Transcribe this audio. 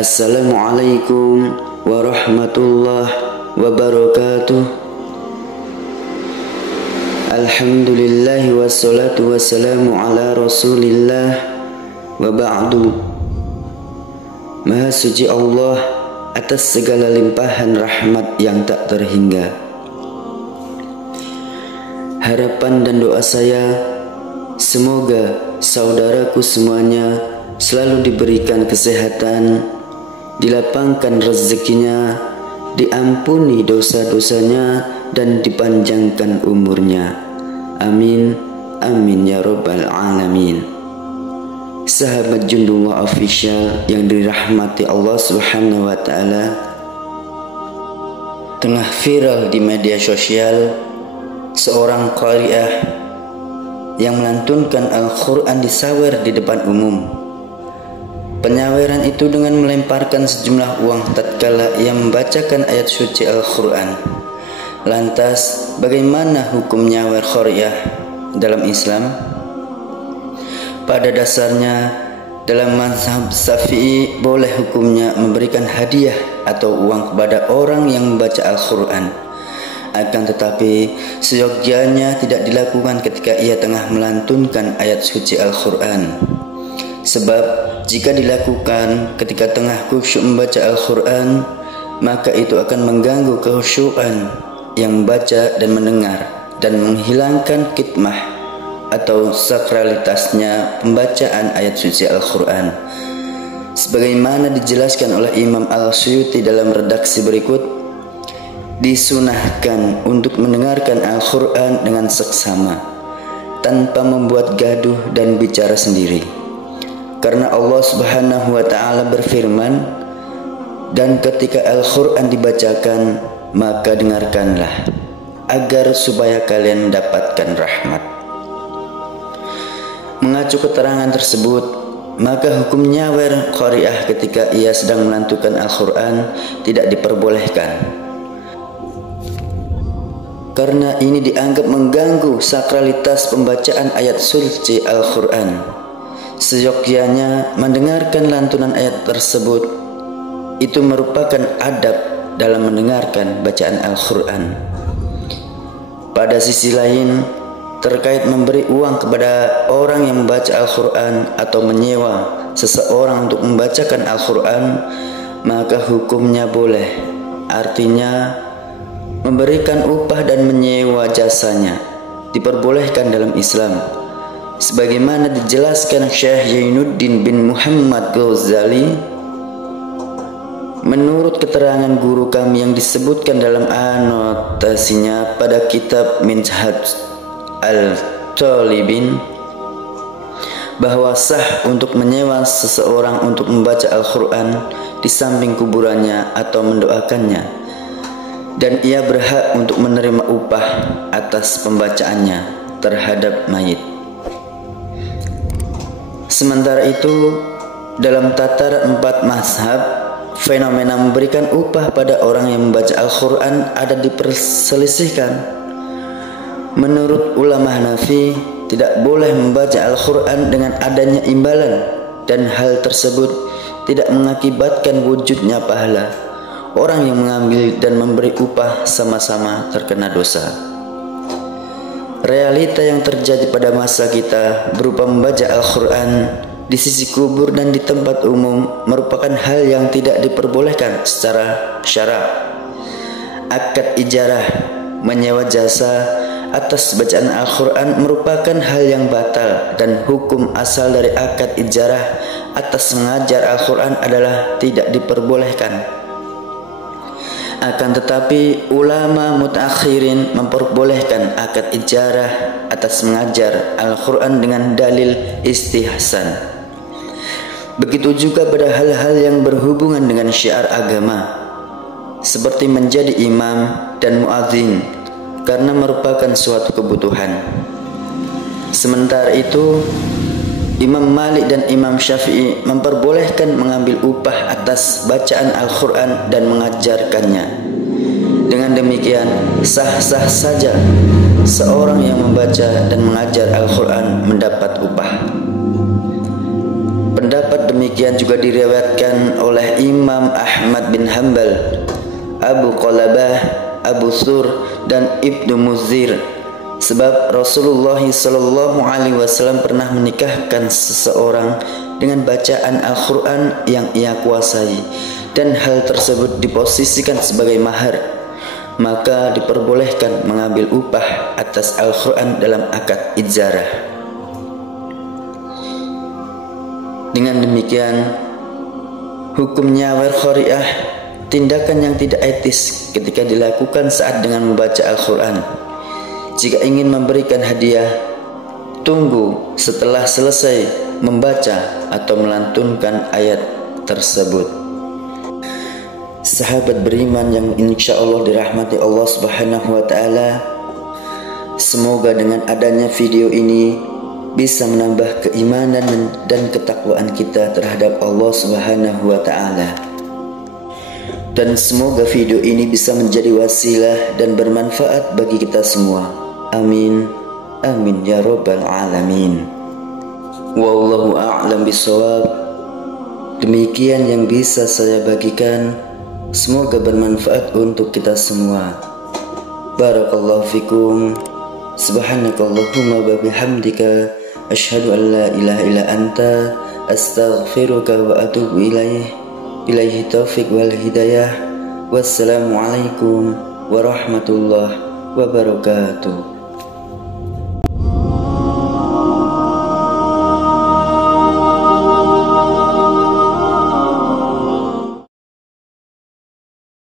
Assalamualaikum warahmatullahi wabarakatuh. Alhamdulillah wassalatu wassalamu ala rasulillah wa ba'du. Maha suci Allah atas segala limpahan rahmat yang tak terhingga. Harapan dan doa saya, semoga saudaraku semuanya selalu diberikan kesehatan, dilapangkan rezekinya, diampuni dosa-dosanya, dan dipanjangkan umurnya. Amin, amin ya rabbal alamin. Sahabat Jundullah Official yang dirahmati Allah Subhanahu wa ta'ala, tengah viral di media sosial seorang qari'ah yang melantunkan Al-Quran di sawer di depan umum. Penyaweran itu dengan melemparkan sejumlah uang tatkala ia membacakan ayat suci Al-Quran. Lantas, bagaimana hukum nyawer qari'ah dalam Islam? Pada dasarnya, dalam mazhab Syafi'i boleh hukumnya memberikan hadiah atau uang kepada orang yang membaca Al-Quran. Akan tetapi, seyogyanya tidak dilakukan ketika ia tengah melantunkan ayat suci Al-Quran. Sebab jika dilakukan ketika tengah khusyuk membaca Al-Quran, maka itu akan mengganggu kehusyukan yang membaca dan mendengar dan menghilangkan khidmah atau sakralitasnya pembacaan ayat suci Al-Quran. Sebagaimana dijelaskan oleh Imam Al-Suyuti dalam redaksi berikut, disunahkan untuk mendengarkan Al-Quran dengan seksama tanpa membuat gaduh dan bicara sendiri. Karena Allah Subhanahu wa ta'ala berfirman, dan ketika Al-Quran dibacakan, maka dengarkanlah agar supaya kalian mendapatkan rahmat. Mengacu keterangan tersebut, maka hukum nyawer qari'ah ketika ia sedang melantunkan Al-Quran tidak diperbolehkan, karena ini dianggap mengganggu sakralitas pembacaan ayat suci Al-Quran. Seyogyanya mendengarkan lantunan ayat tersebut itu merupakan adab dalam mendengarkan bacaan Al-Quran. Pada sisi lain, terkait memberi uang kepada orang yang membaca Al-Quran atau menyewa seseorang untuk membacakan Al-Quran, maka hukumnya boleh. Artinya, memberikan upah dan menyewa jasanya diperbolehkan dalam Islam. Sebagaimana dijelaskan Syekh Zainuddin bin Muhammad Ghazali, menurut keterangan guru kami yang disebutkan dalam anotasinya pada kitab Minhaj Al-Talibin, bahwa sah untuk menyewa seseorang untuk membaca Al-Quran di samping kuburannya atau mendoakannya, dan ia berhak untuk menerima upah atas pembacaannya terhadap mayit. Sementara itu, dalam tataran 4 mazhab, fenomena memberikan upah pada orang yang membaca Al-Quran ada diperselisihkan. Menurut ulama Hanafi, tidak boleh membaca Al-Quran dengan adanya imbalan, dan hal tersebut tidak mengakibatkan wujudnya pahala. Orang yang mengambil dan memberi upah sama-sama terkena dosa. Realita yang terjadi pada masa kita berupa membaca Al-Quran di sisi kubur dan di tempat umum merupakan hal yang tidak diperbolehkan secara syara'. Akad ijarah, menyewa jasa atas bacaan Al-Quran merupakan hal yang batal, dan hukum asal dari akad ijarah atas mengajar Al-Quran adalah tidak diperbolehkan. Akan tetapi ulama mutakhirin memperbolehkan akad ijarah atas mengajar Al-Quran dengan dalil istihsan. Begitu juga pada hal-hal yang berhubungan dengan syiar agama, seperti menjadi imam dan muadzin, karena merupakan suatu kebutuhan. Sementara itu, Imam Malik dan Imam Syafi'i memperbolehkan mengambil upah atas bacaan Al-Quran dan mengajarkannya. Dengan demikian, sah-sah saja seorang yang membaca dan mengajar Al-Quran mendapat upah. Pendapat demikian juga diriwayatkan oleh Imam Ahmad bin Hanbal, Abu Qalabah, Abu Sur, dan Ibnu Muzir. Sebab Rasulullah SAW pernah menikahkan seseorang dengan bacaan Al-Quran yang ia kuasai, dan hal tersebut diposisikan sebagai mahar, maka diperbolehkan mengambil upah atas Al-Quran dalam akad ijzarah. Dengan demikian, hukum nyawer khariah, tindakan yang tidak etis ketika dilakukan saat dengan membaca Al-Quran. Jika ingin memberikan hadiah, tunggu setelah selesai membaca atau melantunkan ayat tersebut. Sahabat beriman yang insya Allah dirahmati Allah Subhanahu wa Ta'ala, semoga dengan adanya video ini bisa menambah keimanan dan ketakwaan kita terhadap Allah Subhanahu wa Ta'ala. Dan semoga video ini bisa menjadi wasilah dan bermanfaat bagi kita semua. Amin, amin ya rabbal alamin. Wallahu a'lam bishawab. Demikian yang bisa saya bagikan. Semoga bermanfaat untuk kita semua. Barakallahu fikum. Subhanakallahumma wa bihamdika, asyhadu an la ilaha illa anta, astaghfiruka wa atubu ilaih. Bilaihi taufiq wal hidayah. Wassalamualaikum warahmatullahi wabarakatuh.